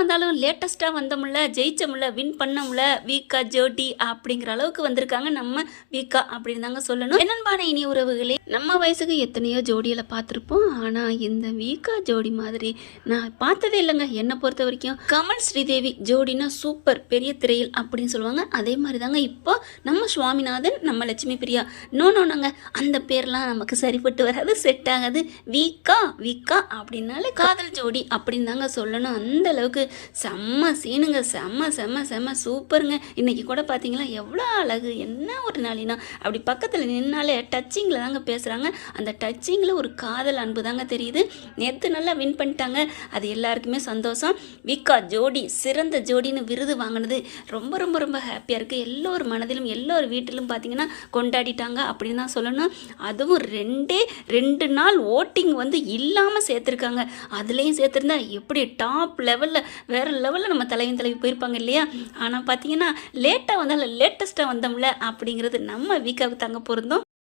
வந்தாலும் லேட்டஸ்ட்டாக வந்தோம்ல, ஜெயிச்சோம்ல, வின் பண்ணோம்ல, வீக்கா ஜோடி அப்படிங்கிற அளவுக்கு வந்திருக்காங்க நம்ம வீக்கா அப்படின்னு தாங்க சொல்லணும். என்னன்பான இனி உறவுகளே, நம்ம வயசுக்கு எத்தனையோ ஜோடியில் பார்த்துருப்போம். ஆனால் இந்த வீக்கா ஜோடி மாதிரி நான் பார்த்ததே இல்லைங்க. என்னை பொறுத்த வரைக்கும் கமல் ஸ்ரீதேவி ஜோடினா சூப்பர், பெரிய திரையில் அப்படின்னு சொல்லுவாங்க. அதே மாதிரி தாங்க இப்போ நம்ம சுவாமிநாதன், நம்ம லட்சுமி பிரியா. நோனாங்க அந்த பேர்லாம் நமக்கு சரிப்பட்டு வராது, செட் ஆகாது. வீக்கா வீக்கா அப்படின்னாலே காதல் ஜோடி அப்படின்னு தாங்க சொல்லணும். அந்த அளவுக்கு செம்ம சீனுங்க, செம்ம செம்ம செம்ம சூப்பருங்க. இன்னைக்கு கூட பார்த்தீங்களா எவ்வளோ அழகு, என்ன ஒரு நாளினா அப்படி பக்கத்தில் நின்னாலே டச்சிங்கில் தாங்க பேசுகிறாங்க. அந்த டச்சிங்கில் ஒரு காதல் அன்பு தாங்க தெரியுது. நேற்று நல்லா வின் பண்ணிட்டாங்க, அது எல்லாருக்குமே சந்தோஷம். வீக்கா ஜோடி சிறந்த ஜோடின்னு விருது வாங்கினது ரொம்ப ரொம்ப ரொம்ப ஹாப்பியாக இருக்குது. எல்லோரு மனதிலும் எல்லோரு வீட்டிலும் பார்த்தீங்கன்னா கொண்டாடிட்டாங்க அப்படின்னு தான் சொல்லணும். அதுவும் 2 நாள் ஓட்டிங் வந்து இல்லாமல் சேர்த்துருக்காங்க. அதுலேயும் சேர்த்துருந்தா எப்படி டாப் லெவலில் வேறு லெவலில் நம்ம தலைவி போயிருப்பாங்க இல்லையா. ஆனால் பார்த்தீங்கன்னா லேட்டாக வந்தாலும் லேட்டஸ்ட்டாக வந்தோம்ல அப்படிங்கிறது நம்ம வீக்காவுக்கு தாங்க பொருந்தோம்.